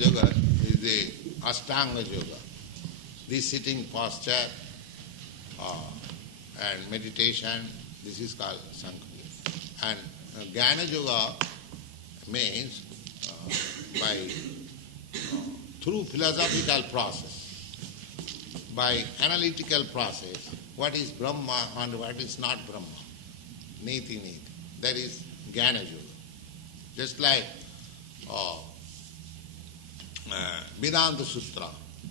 yoga is the Ashtanga yoga. This sitting posture and meditation, this is called Sankhya. And Jnana yoga means through philosophical process, by analytical process, what is Brahma and what is not Brahma. Niti niti. That is Jnana yoga. Just like Vedanta Sutra,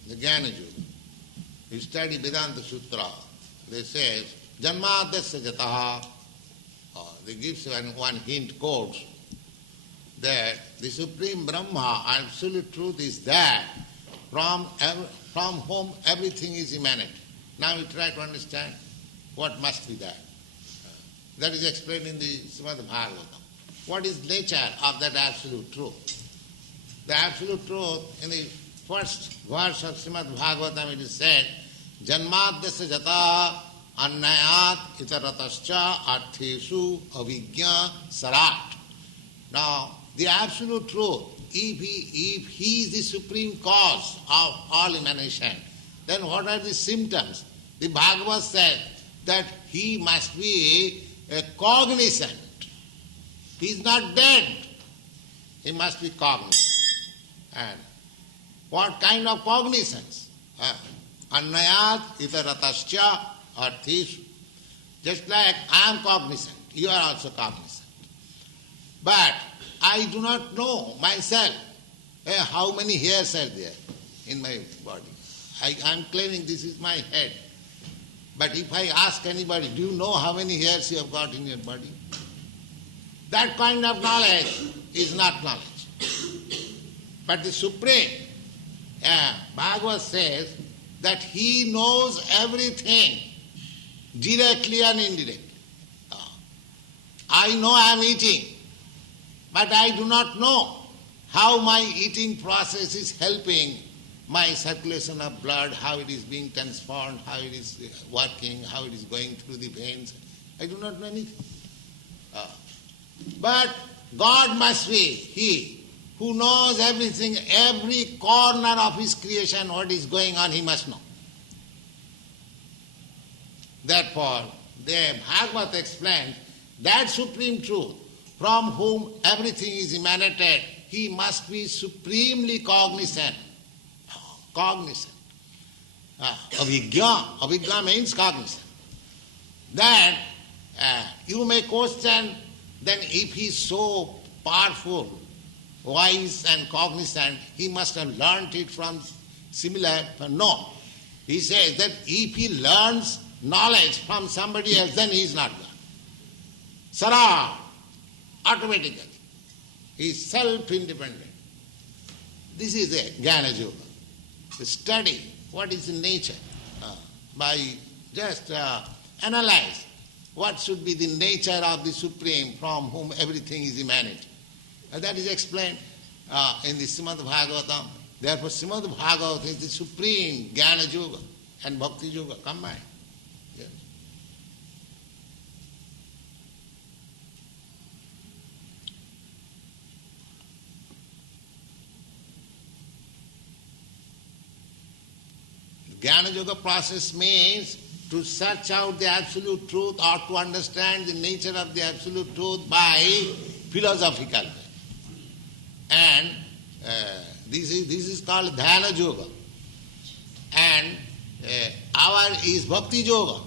the Jnana yoga. You study Vedanta Sutra, they say, Janmadasya jataha, they give one hint, quotes, that the Supreme Brahma, absolute truth is that from whom everything is emanated. Now you try to understand what must be that. That is explained in the Srimad Bhagavatam. What is nature of that absolute truth? The absolute truth, in the first verse of Srimad Bhagavatam it is said, Janmadasya jata annayat itaratascha artheshu avijñā sarat. Now, the absolute truth, if he is the supreme cause of all emanation, then what are the symptoms? The Bhagavad said that he must be cognizant. He is not dead. He must be cognizant. And what kind of cognizance? Annayat itaratascha arthishu. Just like I am cognizant, you are also cognizant. But I do not know myself how many hairs are there in my body. I am claiming this is my head. But if I ask anybody, do you know how many hairs you have got in your body? That kind of knowledge is not knowledge. But the Supreme, Bhagavad says that he knows everything, directly and indirectly. I know I am eating, but I do not know how my eating process is helping my circulation of blood, how it is being transformed, how it is working, how it is going through the veins. I do not know anything. But God must be He who knows everything, every corner of His creation, what is going on, He must know. Therefore, the Bhagavad explains that supreme truth from whom everything is emanated, He must be supremely cognizant. Cognizant. Avijñā. Avijñā means cognizant. Then you may question, then if he is so powerful, wise and cognizant, he must have learnt it from similar. No. He says that if he learns knowledge from somebody else, then he is not learned. Sarah, automatically. He is self-independent. This is a Jnana yoga. To study what is in nature by just analyze what should be the nature of the Supreme from whom everything is emanated. That is explained in the Srimad Bhagavatam. Therefore, Srimad Bhagavatam is the supreme Jnana yoga and Bhakti yoga combined. Yes. Jnana yoga process means to search out the absolute truth or to understand the nature of the absolute truth by philosophical way. And this is called Dhyana yoga. And our is Bhakti yoga.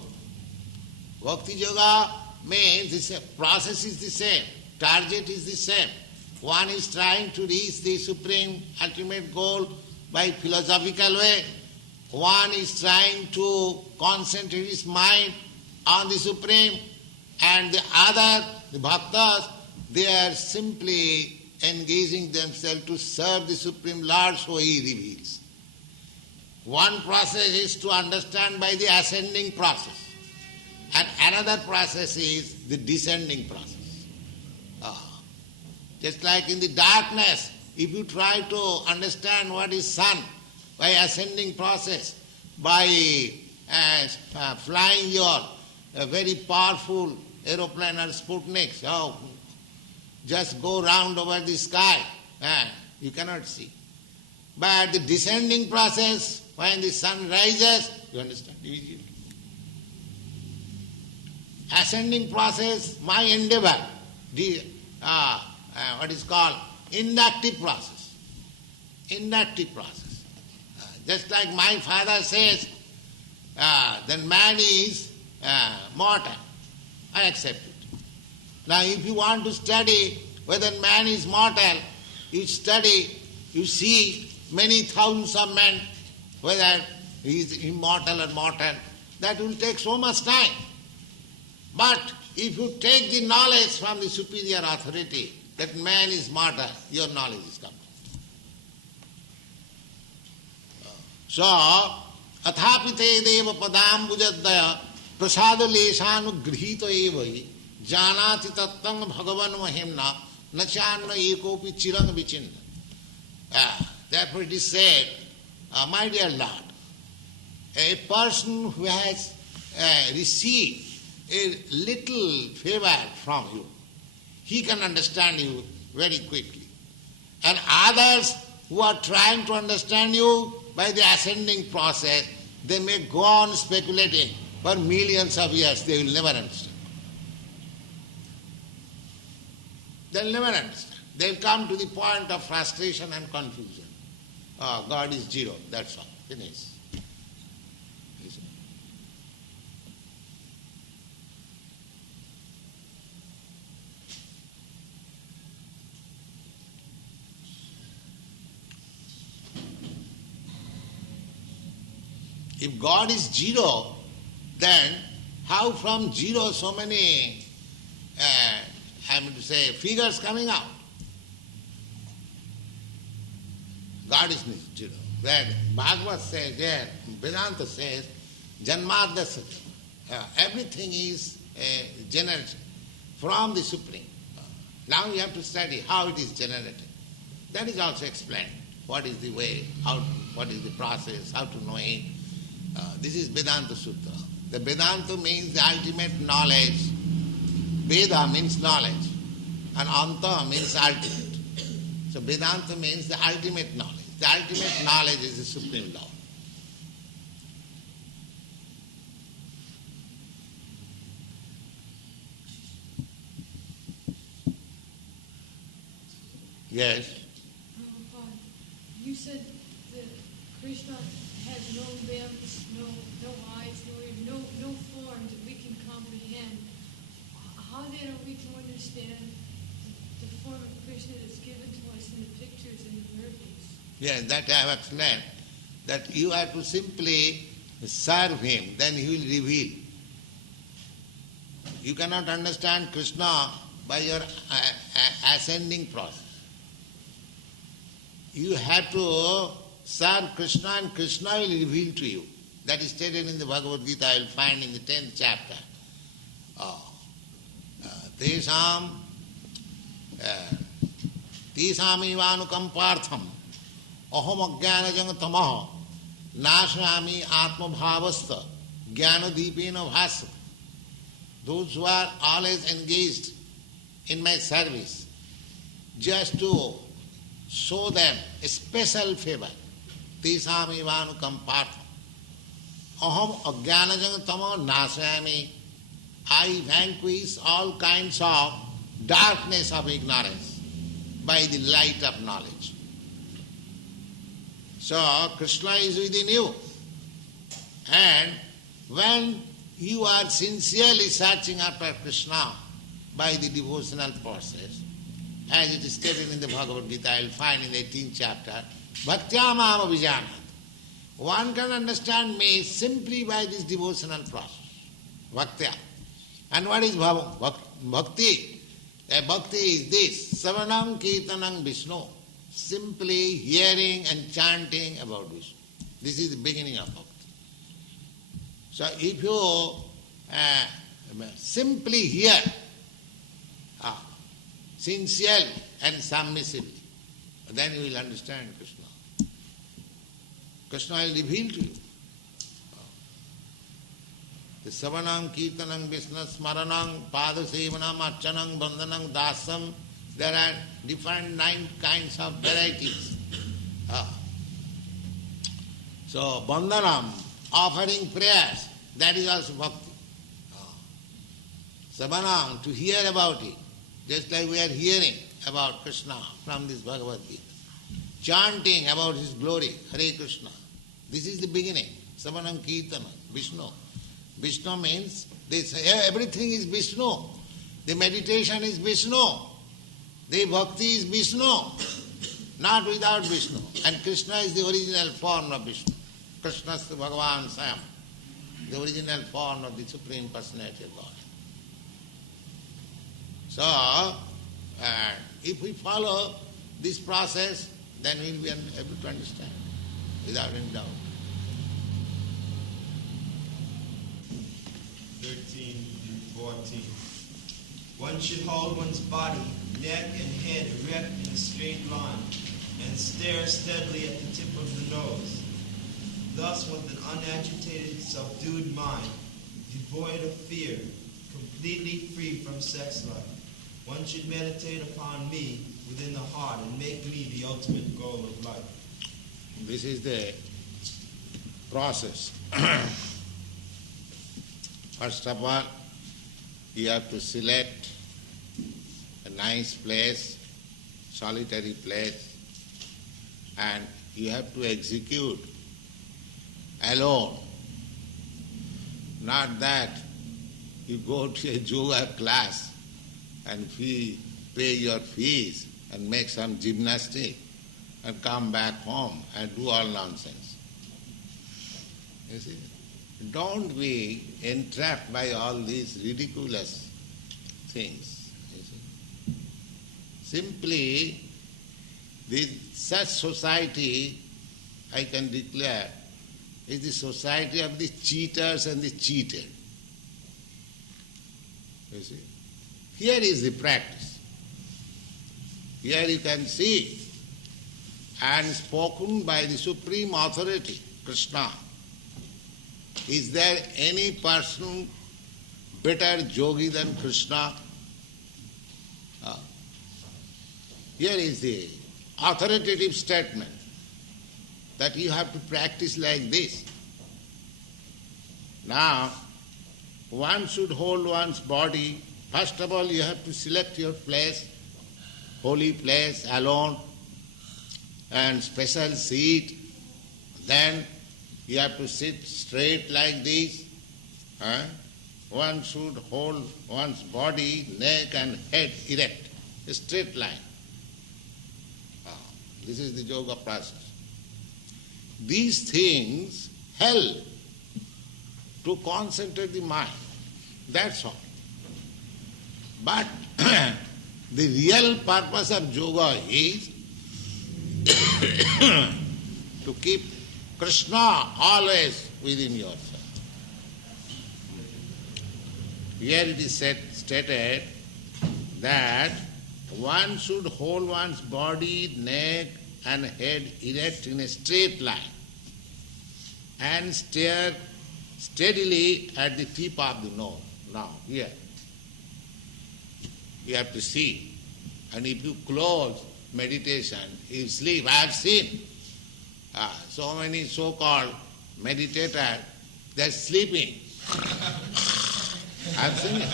Bhakti yoga means this process is the same, target is the same. One is trying to reach the supreme ultimate goal by philosophical way. One is trying to concentrate his mind on the Supreme, and the other, the bhaktas, they are simply engaging themselves to serve the Supreme Lord, so He reveals. One process is to understand by the ascending process, and another process is the descending process. Just like in the darkness, if you try to understand what is sun, by ascending process, by flying your very powerful aeroplane or Sputnik, just go round over the sky, you cannot see. But the descending process, when the sun rises, you understand immediately. Ascending process, my endeavor, what is called inductive process. Inductive process. Just like my father says, then man is mortal. I accept it. Now if you want to study whether man is mortal, you study, you see many thousands of men, whether he is immortal or mortal. That will take so much time. But if you take the knowledge from the superior authority that man is mortal, your knowledge is complete. So, athapite deva padam bujadaya prasada leshanugrihito evai janati tattam bhagavan mahimna nachanna ekopi chirang vichinna. Therefore it is said, my dear Lord, a person who has received a little favor from you, he can understand you very quickly. And others who are trying to understand you by the ascending process, they may go on speculating for millions of years, they will never understand. They will never understand. They will come to the point of frustration and confusion. Oh, God is zero, that's all. Finish. If God is zero, then how from zero so many, figures coming out? God is zero. Then Bhagavad says, there, Vedanta says, Janmadasya, everything is generated from the Supreme. Now you have to study how it is generated. That is also explained. What is the way, what is the process, how to know it. This is Vedanta Sutra. The Vedanta means the ultimate knowledge. Veda means knowledge. And Anta means ultimate. So Vedanta means the ultimate knowledge. The ultimate knowledge is the Supreme Law. Yes? You said that Krishna has no limbs, no eyes, no form that we can comprehend. How then are we to understand the form of Krishna that's given to us in the pictures and the movies? Yes, that I have explained. That you have to simply serve him, then he will reveal. You cannot understand Krishna by your ascending process. You have to serve Krishna and Krishna will reveal to you. That is stated in the Bhagavad Gita, I will find in the 10th chapter. Tesam ivanukampartham aham ajnanajang tamaha nashami atma bhavastha jnana deepena bhasa. Those who are always engaged in my service, just to show them a special favor. Tesam ivanukampartham aham ajnanajang tamaha nashami. I vanquish all kinds of darkness of ignorance by the light of knowledge. So Krishna is within you. And when you are sincerely searching after Krishna by the devotional process, as it is stated in the Bhagavad Gita, I will find in the 18th chapter, Bhaktya mam abhijanat. One can understand me simply by this devotional process. Bhaktya. And what is bhakti? Bhakti is this, Savanam Kirtanam Vishnu, simply hearing and chanting about Vishnu. This is the beginning of bhakti. So if you simply hear, sincerely and submissively, then you will understand Krishna. Krishna will reveal to you. The Savanam, Kirtanam, Vishnu, Smaranam, Padasevanam, Archanam, Bandhanam, Dasam, there are different 9 kinds of varieties. So, bandhanam, offering prayers, that is also bhakti. Savanam, to hear about it, just like we are hearing about Krishna from this Bhagavad Gita. Chanting about his glory, Hare Krishna. This is the beginning. Savanam Kirtana, Vishnu. Vishnu means this, everything is Vishnu. The meditation is Vishnu. The bhakti is Vishnu. Not without Vishnu. And Krishna is the original form of Vishnu. Krishna is the Bhagavan Swayam, the original form of the Supreme Personality of God. So, if we follow this process, then we will be able to understand without any doubt. 13 through 14. One should hold one's body, neck and head erect in a straight line and stare steadily at the tip of the nose. Thus, with an unagitated, subdued mind, devoid of fear, completely free from sex life, one should meditate upon me within the heart and make me the ultimate goal of life. This is the process. First of all, you have to select a nice place, solitary place, and you have to execute alone. Not that you go to a yoga class and pay your fees and make some gymnastic and come back home and do all nonsense. You see? Don't be entrapped by all these ridiculous things. You see? Simply, such society, I can declare, is the society of the cheaters and the cheated. You see? Here is the practice. Here you can see, and spoken by the Supreme Authority, Krishna. Is there any person better yogi than Krishna? Here is the authoritative statement that you have to practice like this. Now, one should hold one's body. First of all, you have to select your place, holy place, alone, and special seat. Then you have to sit straight like this. One should hold one's body, neck and head erect, a straight line. This is the yoga process. These things help to concentrate the mind. That's all. But the real purpose of yoga is to keep Krishna always within yourself. Here it is stated that one should hold one's body, neck and head erect in a straight line and stare steadily at the tip of the nose. Now, here, you have to see. And if you close meditation, you sleep. I have seen so many so-called meditators, they are sleeping. I have seen it.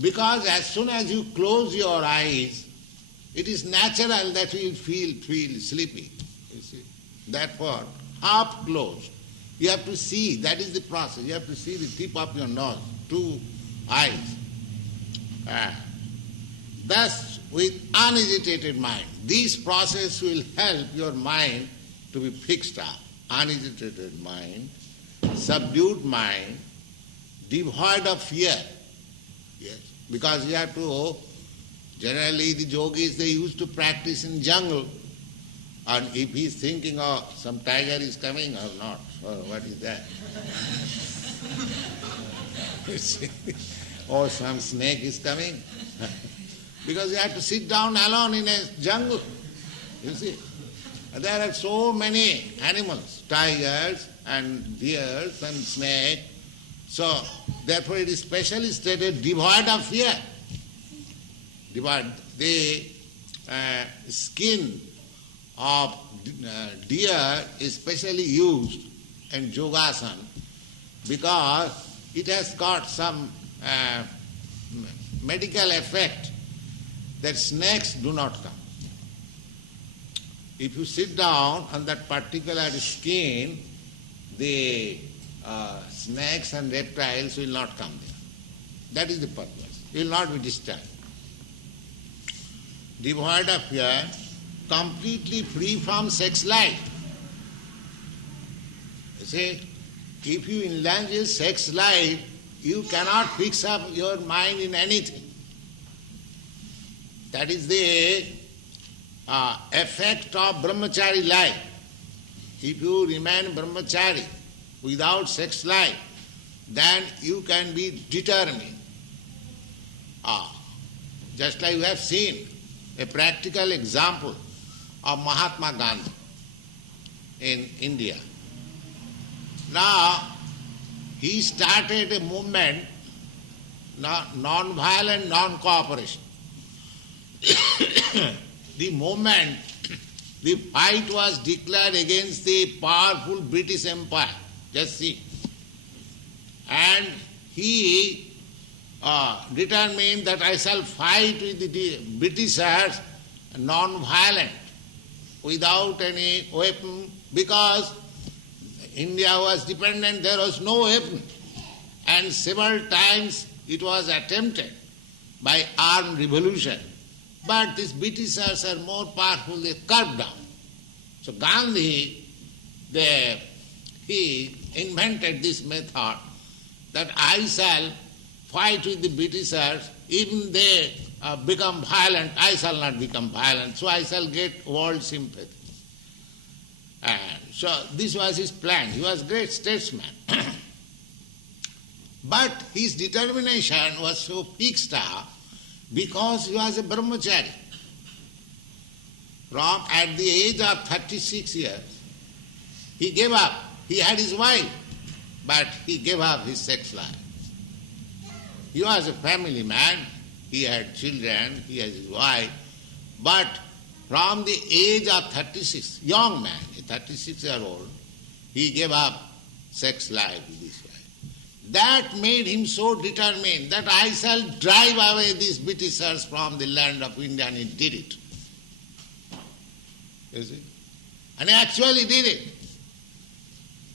Because as soon as you close your eyes, it is natural that you feel sleepy. You see. Therefore, half closed. You have to see, that is the process. You have to see the tip of your nose, two eyes. Thus, with unagitated mind, this process will help your mind to be fixed up. Unagitated mind, subdued mind, devoid of fear. Yes, because you have to, generally the yogis, they used to practice in jungle. And if he is thinking, oh, some tiger is coming or not, or what is that? Or some snake is coming. Because you have to sit down alone in a jungle. You see. There are so many animals, tigers and deers and snakes. So, therefore it is specially stated, devoid of fear. Devoid. The skin of deer is specially used in yogasana because it has got some medical effect that snakes do not come. If you sit down on that particular skin, the snakes and reptiles will not come there. That is the purpose. You will not be disturbed. Devoid of fear, completely free from sex life. You see, if you indulge in sex life, you cannot fix up your mind in anything. That is the effect of brahmachari life. If you remain brahmachari without sex life, then you can be determined. Just like you have seen a practical example of Mahatma Gandhi in India. Now, he started a movement, non-violent, non-cooperation. The movement, the fight was declared against the powerful British Empire. Just see. And he determined that I shall fight with the Britishers non-violent, without any weapon, because India was dependent, there was no weapon. And several times it was attempted by armed revolution. But these Britishers are more powerful, they cut down. So Gandhi, he invented this method that I shall fight with the Britishers, even they become violent, I shall not become violent, so I shall get world sympathy. And so this was his plan. He was a great statesman. But his determination was so fixed up because he was a brahmachari. At the age of 36 years, he gave up. He had his wife, but he gave up his sex life. He was a family man, he had children, he had his wife, but from the age of 36, young man, a 36-year-old, he gave up sex life with his wife. That made him so determined that I shall drive away these Britishers from the land of India, and he did it. You see? And he actually did it.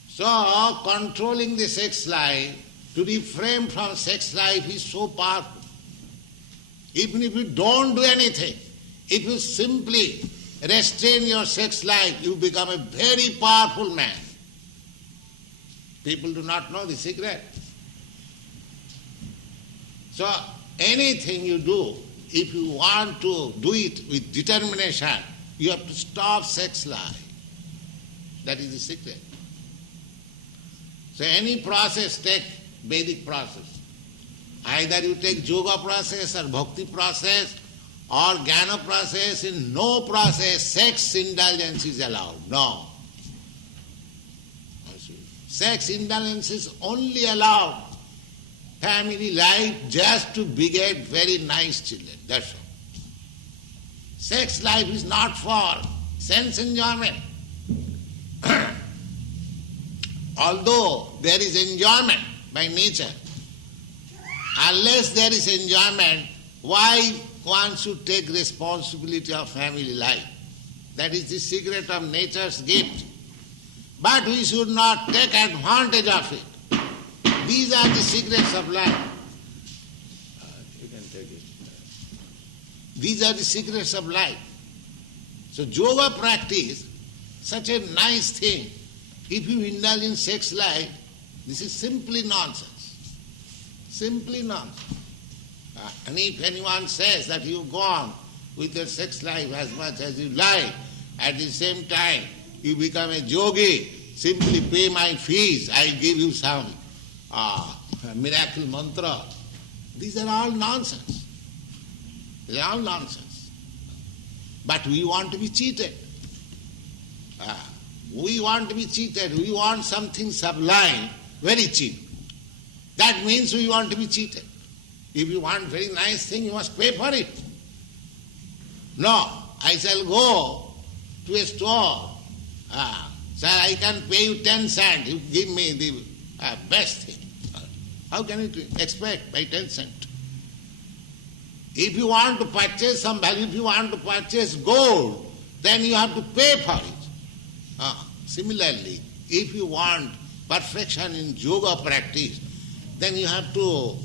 So, controlling the sex life, to refrain from sex life is so powerful. Even if you don't do anything, if you simply restrain your sex life, you become a very powerful man. People do not know the secret. So, anything you do, if you want to do it with determination, you have to stop sex life. That is the secret. So, any process, take Vedic process. Either you take yoga process or bhakti process or jnana process, in no process sex indulgence is allowed. No. Sex indulgence is only allowed family life just to beget very nice children. That's all. Sex life is not for sense enjoyment. Although there is enjoyment by nature, unless there is enjoyment, why one should take responsibility of family life? That is the secret of nature's gift. But we should not take advantage of it. These are the secrets of life. You can take it. These are the secrets of life. So yoga practice, such a nice thing. If you indulge in sex life, this is simply nonsense. Simply nonsense. And if anyone says that you go on with your sex life as much as you like, at the same time you become a yogi, simply pay my fees, I give you some miracle mantra. These are all nonsense. They are all nonsense. But we want to be cheated. We want to be cheated. We want something sublime, very cheap. That means we want to be cheated. If you want very nice thing, you must pay for it. No, I shall go to a store. Sir, I can pay you 10 cents. You give me the best thing. How can you expect by 10 cents? If you want to purchase some value, if you want to purchase gold, then you have to pay for it. Similarly, if you want perfection in yoga practice, then you have to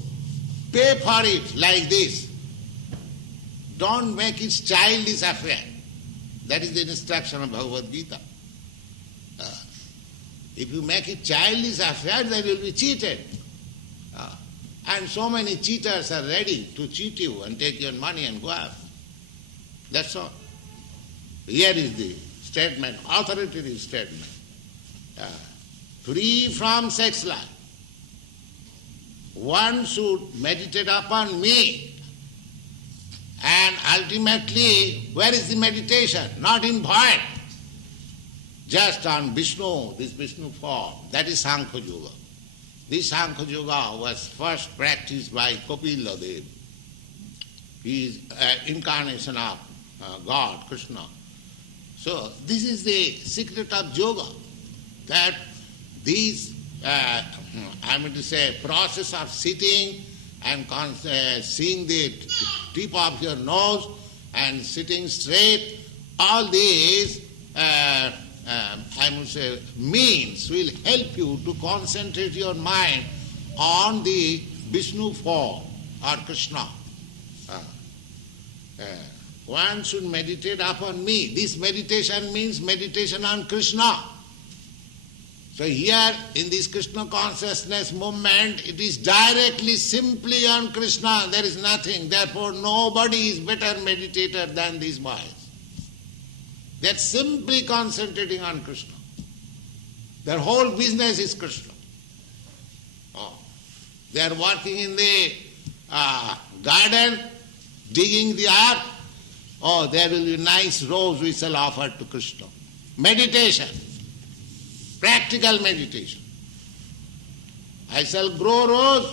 pay for it like this. Don't make it childish affair. That is the instruction of Bhagavad Gita. If you make it childish affair, then you will be cheated. And so many cheaters are ready to cheat you and take your money and go out. That's all. Here is the statement, authoritative statement. Free from sex life. One should meditate upon me. And ultimately, where is the meditation? Not in void. Just on Vishnu, this Vishnu form. That is Sankhya Yoga. This Sankhya Yoga was first practiced by Kapila Dev. He is an incarnation of God, Krishna. So this is the secret of yoga, that these, process of sitting and seeing the tip of your nose and sitting straight, all these means will help you to concentrate your mind on the Vishnu form or Krishna. One should meditate upon me. This meditation means meditation on Krishna. So here in this Krishna consciousness movement, it is directly, simply on Krishna. There is nothing. Therefore, nobody is better meditator than these boys. They are simply concentrating on Krishna. Their whole business is Krishna. They are working in the garden, digging the earth. There will be nice rose we shall offer to Krishna. Meditation. Practical meditation. I shall grow rose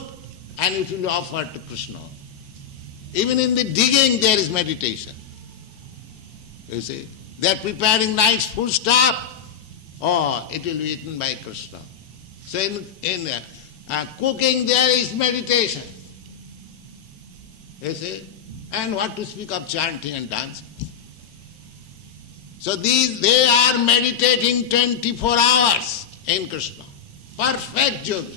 and it will be offered to Krishna. Even in the digging there is meditation. You see, they are preparing nice food stuff. It will be eaten by Krishna. So in cooking there is meditation. You see, and what to speak of chanting and dancing. So they are meditating 24 hours in Krishna. Perfect yoga.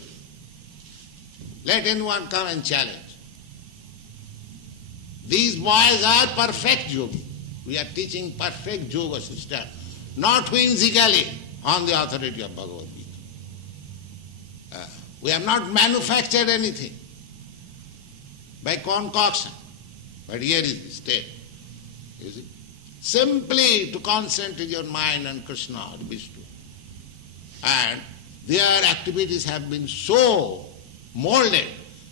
Let anyone come and challenge. These boys are perfect yoga. We are teaching perfect yoga system, not whimsically on the authority of Bhagavad Gita. We have not manufactured anything by concoction. But here is the state. You see? Simply to concentrate your mind on Krishna or Vishnu. And their activities have been so molded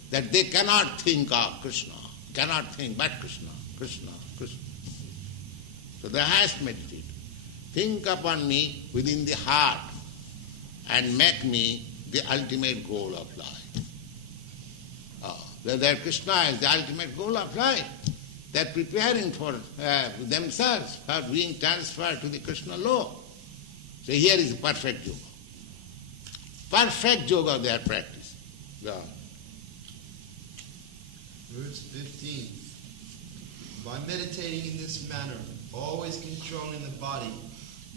that they cannot think of Krishna, cannot think but Krishna, Krishna, Krishna. So the highest meditate. Think upon me within the heart and make me the ultimate goal of life. Whether Krishna is the ultimate goal of life, they are preparing for themselves for being transferred to the Krishna law. So here is the perfect yoga. Perfect yoga they are practicing. Yeah. Verse 15. By meditating in this manner, always controlling the body,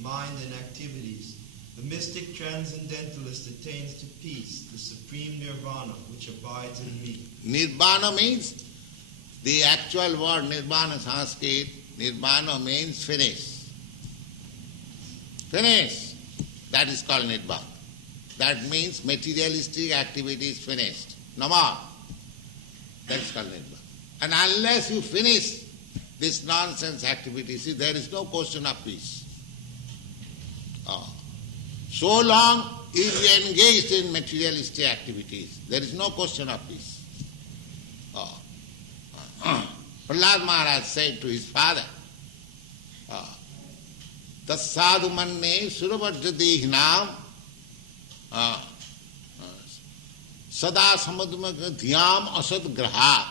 mind, and activities, the mystic transcendentalist attains to peace, the supreme nirvana, which abides in me. Nirvana means, the actual word nirvana Sanskrit, nirvana means finish. Finish. That is called nirvana. That means materialistic activity is finished. No more. That is called nirvana. And unless you finish this nonsense activity, see, there is no question of peace. So long if you engaged in materialistic activities, there is no question of peace. Prahlad Maharaj said to his father, Tassadu manne suravajjadehinam sada samadhyam asad graha.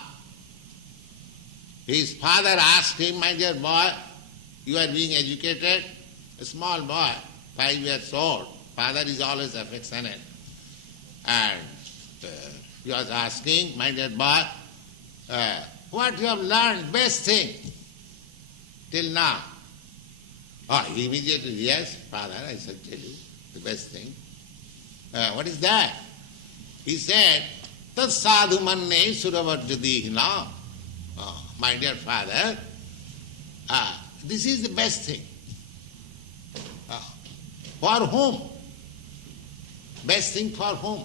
His father asked him, my dear boy, you are being educated, a small boy, 5 years old. Father is always affectionate. And he was asking, my dear boy, what you have learned, best thing till now? He immediately, yes, father, I shall tell you the best thing. What is that? He said, Tat sadhu manne suravarjadihina. My dear father, this is the best thing. For whom? Best thing for whom?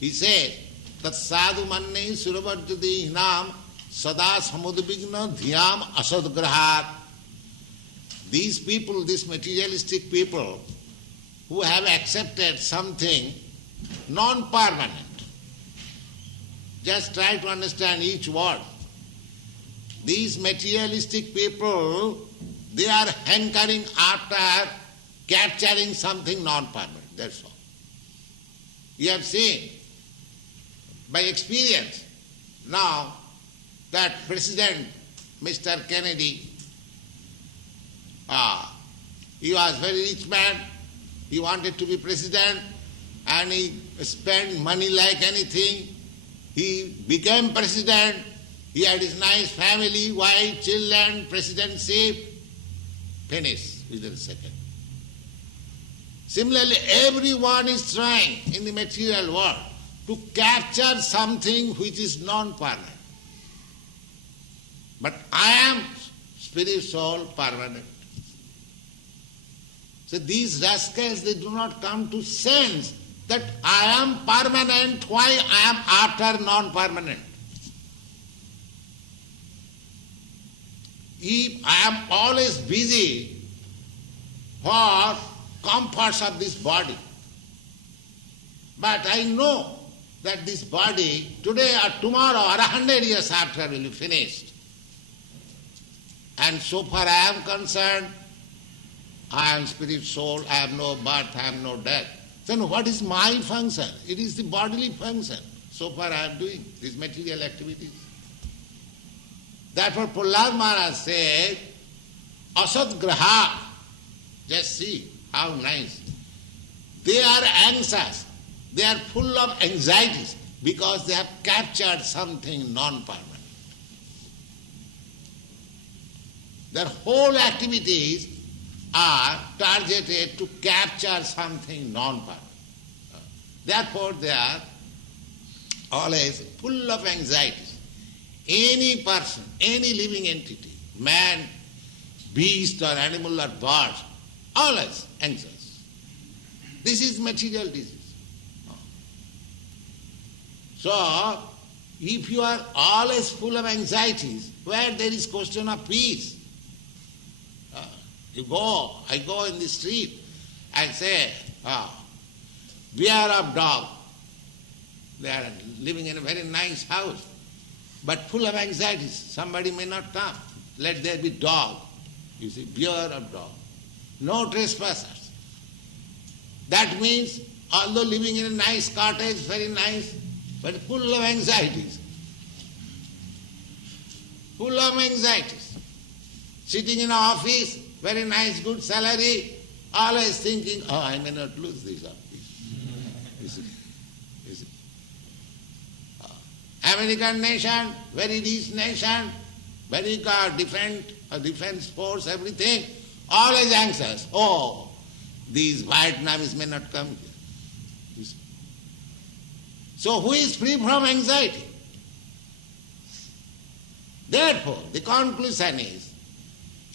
He said, Tat sadhu manne suravarjadihinam sada samudvigna dhyam asadgrahat. These people, these materialistic people, who have accepted something non-permanent. Just try to understand each word. These materialistic people, they are hankering after capturing something non-permanent, that's all. You have seen by experience now that President Mr. Kennedy, he was a very rich man, he wanted to be president and he spent money like anything. He became president, he had his nice family, wife, children, presidency, finished within a second. Similarly, everyone is trying in the material world to capture something which is non-permanent. But I am spirit, soul, permanent. So these rascals, they do not come to sense that I am permanent, why I am after non-permanent. If I am always busy for comforts of this body, but I know that this body today or tomorrow or 100 years after will be finished. And so far I am concerned, I am spirit, soul, I have no birth, I have no death. Then what is my function? It is the bodily function. So far I am doing these material activities. Therefore Prahlad Maharaj said, Asadgraha, just see how nice. They are anxious, they are full of anxieties because they have captured something non-permanent. Their whole activities are targeted to capture something non-permanent. Therefore they are always full of anxieties. Any person, any living entity, man, beast or animal or bird, always anxious. This is material disease. So, if you are always full of anxieties, where there is question of peace, I go in the street and say, beware of dog. They are living in a very nice house, but full of anxieties. Somebody may not come. Let there be dog. You see, beware of dog. No trespassers. That means, although living in a nice cottage, very nice, but full of anxieties. Full of anxieties. Sitting in an office, very nice, good salary, always thinking, I may not lose this office. You see. American nation, very rich nation, very good defense force, everything, always anxious. These Vietnamese may not come here. You see. So who is free from anxiety? Therefore, the conclusion is,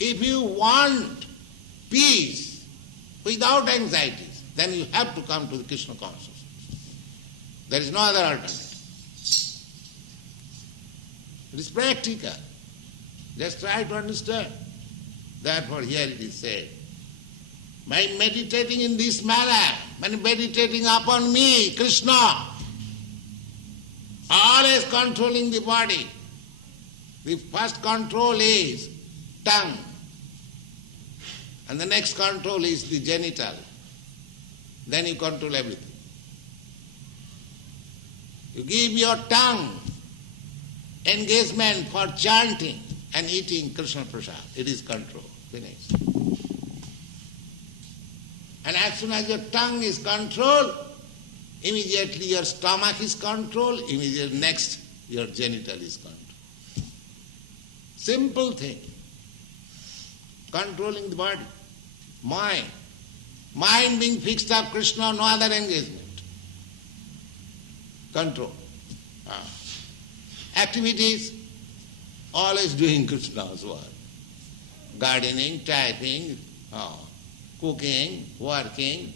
if you want peace without anxieties, then you have to come to the Krishna consciousness. There is no other alternative. It is practical. Just try to understand. Therefore here it is said, by meditating in this manner, by meditating upon me, Krishna, always controlling the body. The first control is tongue. And the next control is the genital. Then you control everything. You give your tongue engagement for chanting and eating Krishna Prasad. It is control. Finished. And as soon as your tongue is controlled, immediately your stomach is controlled, immediately next your genital is controlled. Simple thing. Controlling the body. Mind. Mind being fixed up, Krishna, no other engagement. Control. Activities, always doing Krishna's work. Gardening, typing, cooking, working,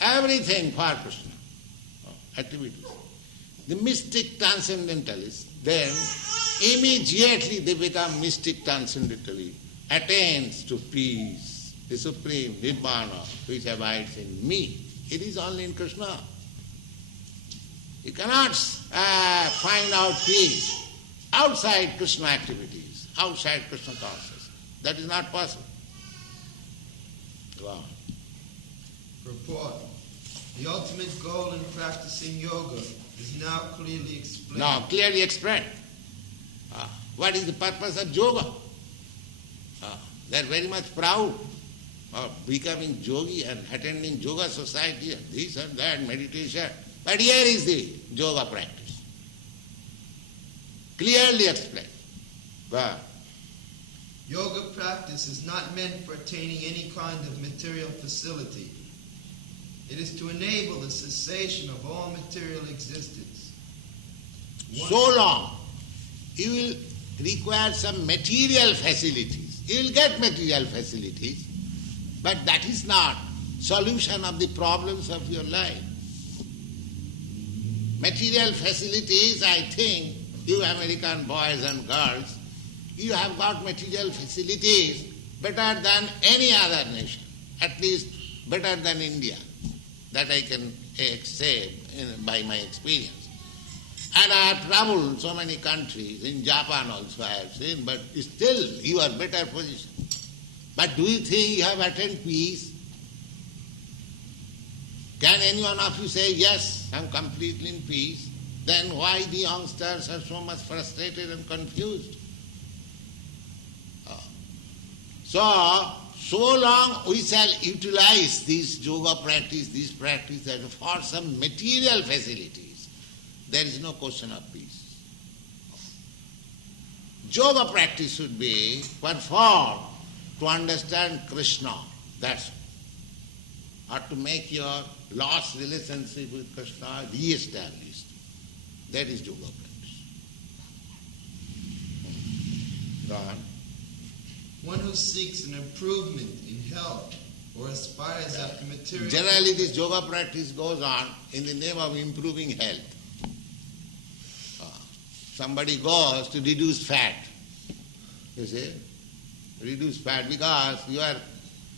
everything for Krishna. Activities. The mystic transcendentalists, then immediately they become mystic transcendentally, attains to peace, the supreme Nirvana which abides in me. It is only in Krishna. You cannot find out peace outside Krishna activities, outside Krishna consciousness. That is not possible. Go on. Purport. The ultimate goal in practicing yoga is now clearly explained. Now, clearly explained. What is the purpose of yoga? They are very much proud of becoming yogi and attending yoga society and this and that, meditation. But here is the yoga practice. Clearly explained. Yoga practice is not meant for attaining any kind of material facility. It is to enable the cessation of all material existence. So long you will require some material facilities. You will get material facilities, but that is not solution of the problems of your life. Material facilities, I think, you American boys and girls, you have got material facilities better than any other nation, at least better than India. That I can say by my experience. And I have traveled so many countries, in Japan also I have seen, but still you are better position. But do you think you have attained peace? Can any one of you say, yes, I am completely in peace? Then why the youngsters are so much frustrated and confused? So long we shall utilize this yoga practice, this practice for some material facilities, there is no question of peace. Yoga practice should be performed to understand Krishna, that's all. Or to make your lost relationship with Krishna re-established. That is yoga practice. Go on. One who seeks an improvement in health or aspires after material... Generally this yoga practice goes on in the name of improving health. Somebody goes to reduce fat, you see, reduce fat because you are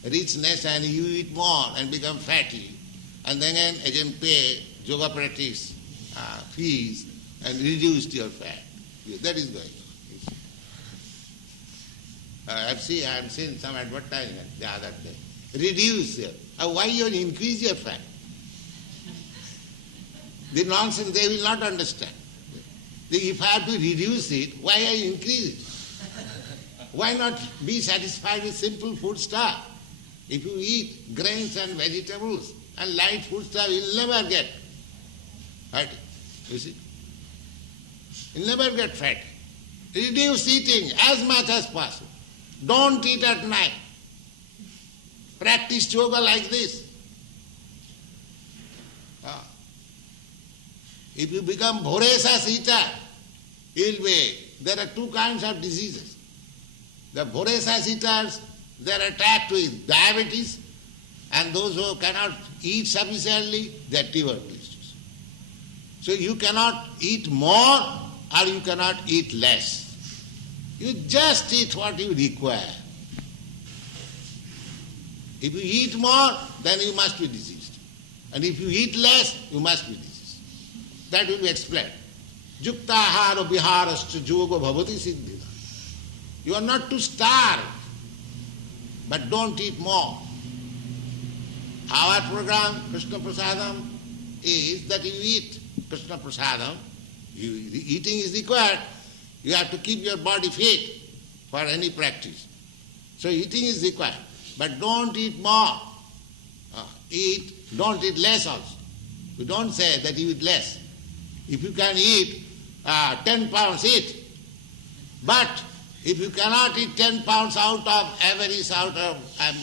richness and you eat more and become fatty, and then again pay yoga practice fees and reduce your fat. That is going on. I have seen some advertisement the other day. Reduce your... why you increase your fat? The nonsense they will not understand. If I have to reduce it, why I increase it? Why not be satisfied with simple food stuff? If you eat grains and vegetables and light food stuff, you'll never get fat. You see? You'll never get fat. Reduce eating as much as possible. Don't eat at night. Practice yoga like this. If you become voracious eater, there are two kinds of diseases. The voracious eaters, they are attacked with diabetes, and those who cannot eat sufficiently, they are tuberculosis. So you cannot eat more or you cannot eat less. You just eat what you require. If you eat more, then you must be diseased. And if you eat less, you must be diseased. That will be explained. Yuktahara viharascha yoga bhavati siddhita. You are not to starve, but don't eat more. Our program, Krishna Prasadam, is that you eat Krishna Prasadam. Eating is required. You have to keep your body fit for any practice. So eating is required. But don't eat more. eat, don't eat less also. We don't say that you eat less. If you can eat 10 pounds, eat. But if you cannot eat 10 pounds out of avarice, out of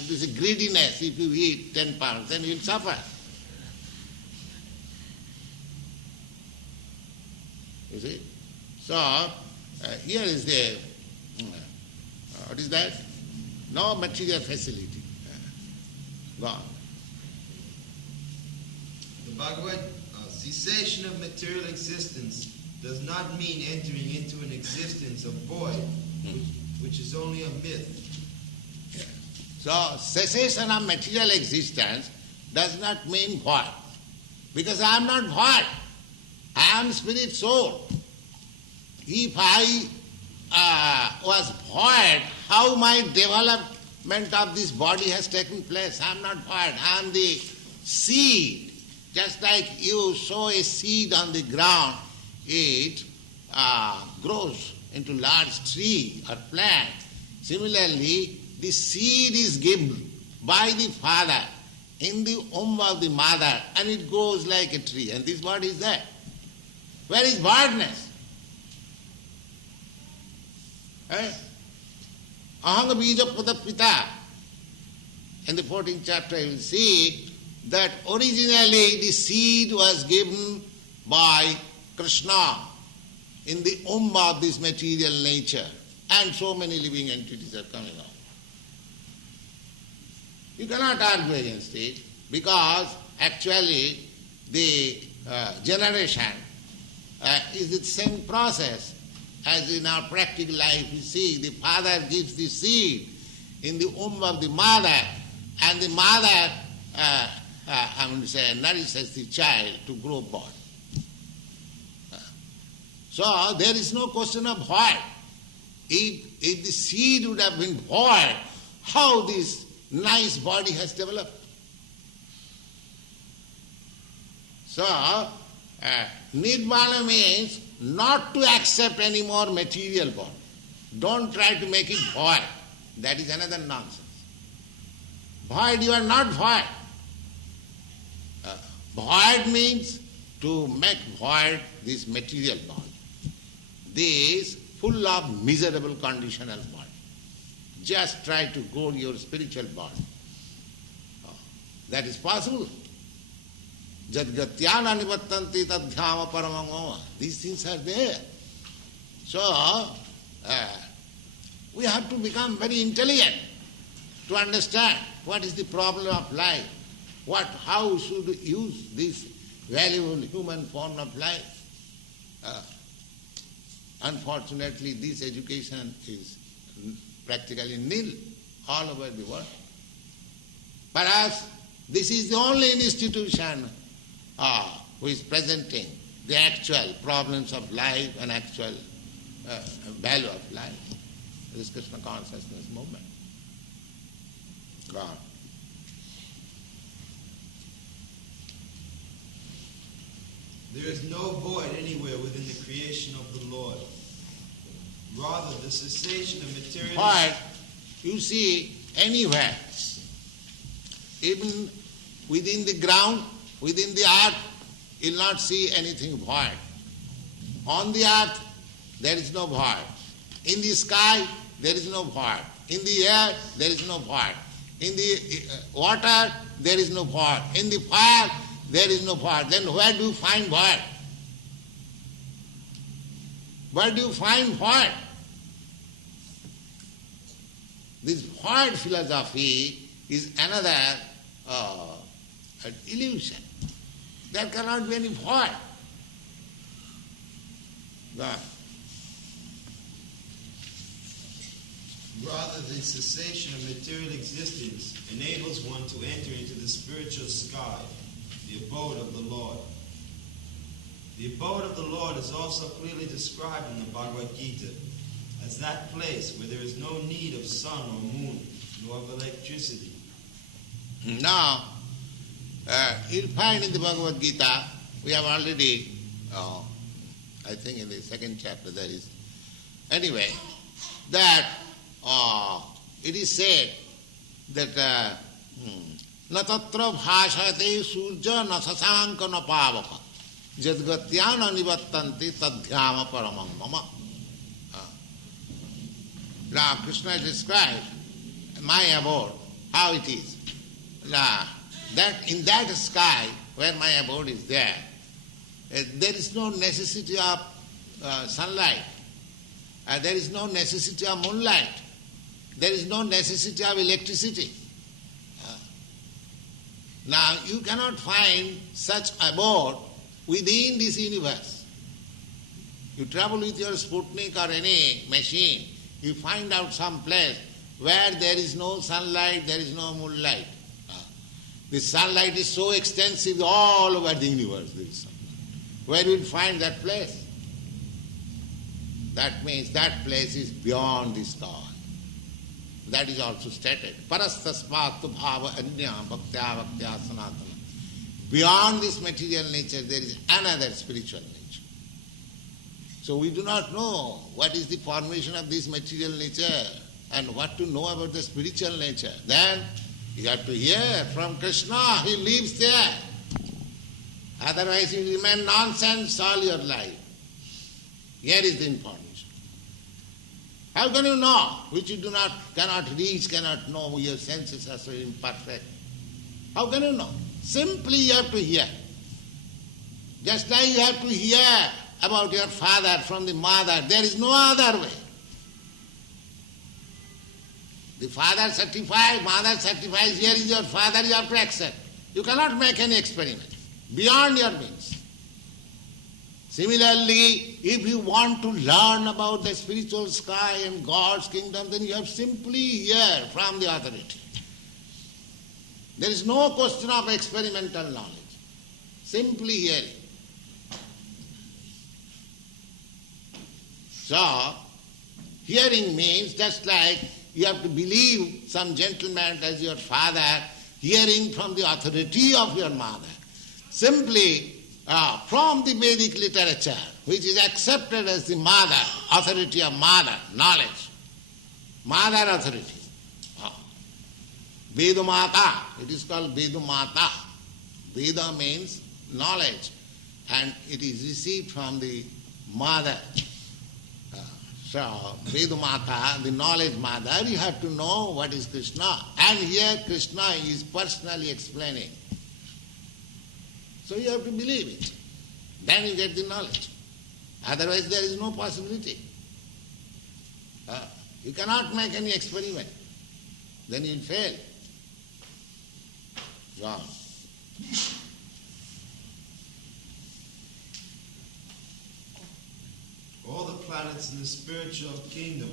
this greediness, if you eat 10 pounds, then you'll suffer. You see? So, here is the, what is that? No material facility. Gone. The Bhagavad cessation of material existence does not mean entering into an existence of void, which is only a myth. Yeah. So, cessation of material existence does not mean void. Because I am not void. I am spirit soul. If I was void, how my development of this body has taken place? I am not void. I am the seed. Just like you sow a seed on the ground, it grows into large tree or plant. Similarly, the seed is given by the father in the womb of the mother, and it grows like a tree. And this body is there. Where is voidness? Ahanga bija pita. In the 14th chapter you will see that originally the seed was given by Krishna in the womb of this material nature, and so many living entities are coming out. You cannot argue against it, because actually the generation is the same process as in our practical life. You see, the father gives the seed in the womb of the mother, and the mother nourishes the child to grow born. So there is no question of void. If the seed would have been void, how this nice body has developed? So, Nirvana means not to accept any more material body. Don't try to make it void. That is another nonsense. Void, you are not void. Void means to make void this material body. This full of miserable conditional body. Just try to grow your spiritual body. That is possible. Jadgatyana nivattanti tadhyama paramangoma. These things are there. So, we have to become very intelligent to understand what is the problem of life, how should we use this valuable human form of life. Unfortunately, this education is practically nil all over the world. Perhaps this is the only institution who is presenting the actual problems of life and actual value of life. This Krishna consciousness movement. God. There is no void anywhere within the creation of the Lord. Rather, the cessation of material... Void, you see, anywhere. Even within the ground, within the earth, you will not see anything void. On the earth, there is no void. In the sky, there is no void. In the air, there is no void. In the water, there is no void. In the fire, there is no void. Then where do you find void? Where do you find void? This void philosophy is another an illusion. There cannot be any void. God. Rather, the cessation of material existence enables one to enter into the spiritual sky, the abode of the Lord. The abode of the Lord is also clearly described in the Bhagavad Gita as that place where there is no need of sun or moon, nor of electricity. Now, you'll find in the Bhagavad Gita, we have already, I think in the second chapter there is, anyway, that it is said that न तत्र भाषते सूर्य न शशांक न पावक जद्गत्या न निवर्तन्ते तद्धाम परमं मम. Now Krishna describes my abode, how it is. Now, that in that sky where my abode is there is no necessity of sunlight, there is no necessity of moonlight, there is no necessity of electricity. Now, you cannot find such abode within this universe. You travel with your Sputnik or any machine, you find out some place where there is no sunlight, there is no moonlight. The sunlight is so extensive all over the universe. There is sunlight. Where will you find that place? That means that place is beyond the sky. That is also stated. Parastasmatu bhava anya bhaktya bhaktya sanatana. Beyond this material nature there is another spiritual nature. So we do not know what is the formation of this material nature and what to know about the spiritual nature. Then you have to hear from Krishna, he lives there. Otherwise you remain nonsense all your life. Here is the information. How can you know which you cannot reach, cannot know, your senses are so imperfect? How can you know? Simply you have to hear. Just like you have to hear about your father from the mother, there is no other way. The father certifies, mother certifies, here is your father, you have to accept. You cannot make any experiment beyond your means. Similarly, if you want to learn about the spiritual sky and God's kingdom, then you have simply hear from the authority. There is no question of experimental knowledge. Simply hearing. So, hearing means just like you have to believe some gentleman as your father, hearing from the authority of your mother. Simply from the Vedic literature, which is accepted as the mother, authority of mother, knowledge. Mother authority. Vedamata, it is called Vedamata. Veda means knowledge, and it is received from the mother. So, Vedamata, the knowledge mother, you have to know what is Krishna. And here Krishna is personally explaining. So you have to believe it. Then you get the knowledge. Otherwise there is no possibility. You cannot make any experiment. Then you will fail. Gone. All the planets in the spiritual kingdom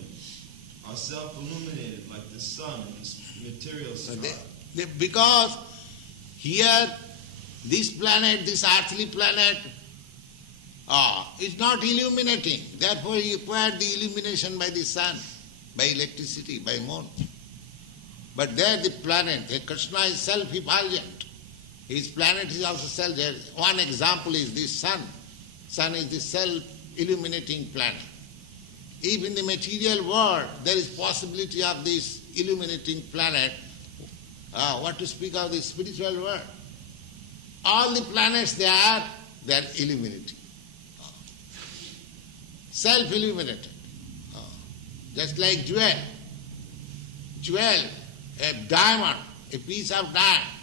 are self-illuminated like the sun in the material sky. Because here, this planet, this earthly planet, is not illuminating. Therefore, you require the illumination by the sun, by electricity, by moon. But there the planet, Krishna is self-effulgent. His planet is also self. One example is this sun. Sun is the self-illuminating planet. If in the material world there is possibility of this illuminating planet, what to speak of the spiritual world? All the planets they are illuminating. Self-illuminated. Just like jewel. Jewel, a diamond, a piece of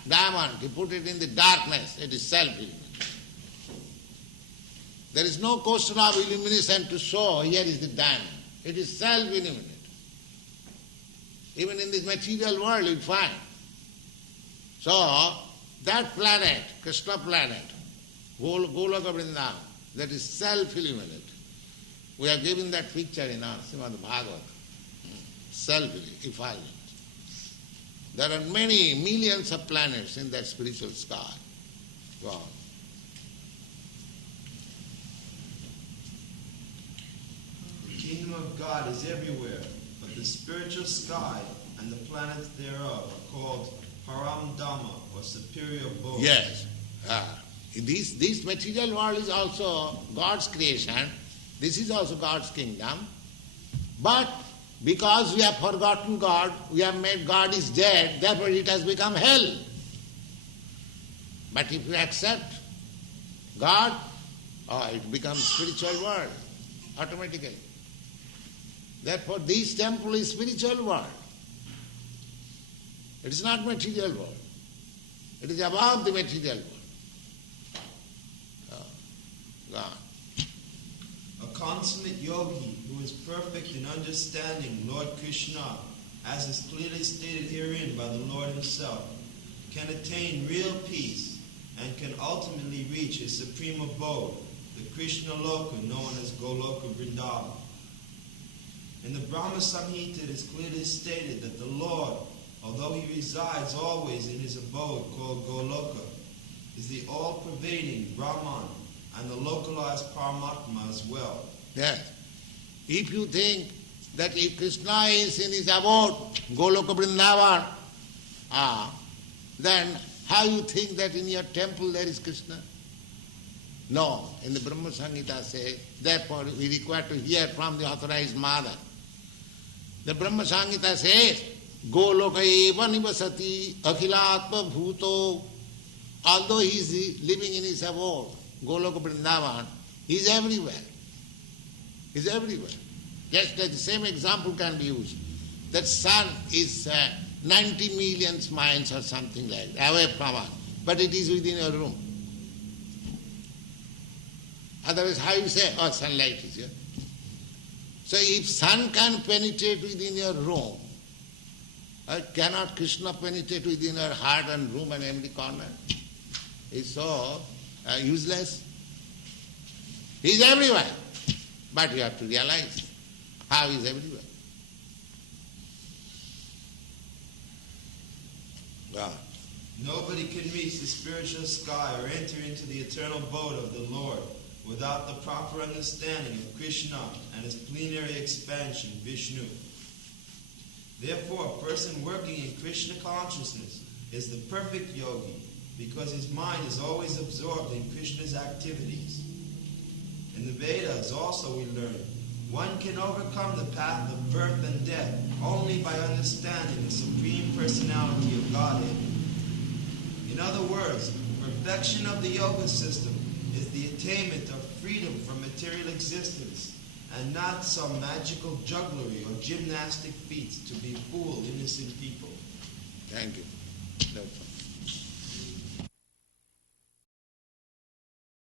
diamond, you put it in the darkness, it is self-illuminated. There is no question of illumination to show, here is the diamond. It is self-illuminated. Even in this material world you find. So, that planet, Krishna planet, Goloka Vrindavan, that is self-illuminated. We have given that picture in our Srimad Bhagavatam. Self-effulgent. There are many millions of planets in that spiritual sky. Wow. The kingdom of God is everywhere, but the spiritual sky and the planets thereof are called Param Dhamma, or superior abode. Yes. This material world is also God's creation. This is also God's kingdom. But because we have forgotten God, we have made God is dead, therefore it has become hell. But if you accept God, it becomes spiritual world automatically. Therefore, this temple is spiritual world. It is not material world. It is above the material world. God. A consummate yogi who is perfect in understanding Lord Krishna, as is clearly stated herein by the Lord himself, can attain real peace and can ultimately reach his supreme abode, the Krishna Loka known as Goloka Vrindavan. In the Brahma Samhita it is clearly stated that the Lord, although he resides always in his abode called Goloka, is the all-pervading Brahman and the localized Paramatma as well. Yes. If you think that if Krishna is in his abode, Goloka Vrindavan, then how you think that in your temple there is Krishna? No. In the Brahma Samhita says, therefore we require to hear from the authorized mother. The Brahma Samhita says, Goloka eva nivasati akhilatma bhuto. Although he is living in his abode, Goloka Vrindavan, he is everywhere. He is everywhere. Just like the same example can be used. That sun is 90 million miles or something like that, away from us, but it is within your room. Otherwise, how you say, sunlight is here? So if sun can penetrate within your room, cannot Krishna penetrate within your heart and room and every corner? It's so useless. He is everywhere. But you have to realize how he is everywhere. God. Nobody can reach the spiritual sky or enter into the eternal abode of the Lord without the proper understanding of Krishna and his plenary expansion, Vishnu. Therefore, a person working in Krishna consciousness is the perfect yogi because his mind is always absorbed in Krishna's activities. In the Vedas also we learn, one can overcome the path of birth and death only by understanding the Supreme Personality of Godhead. In other words, perfection of the yoga system is the attainment of freedom from material existence and not some magical jugglery or gymnastic feats to befool innocent people. Thank you. That's all.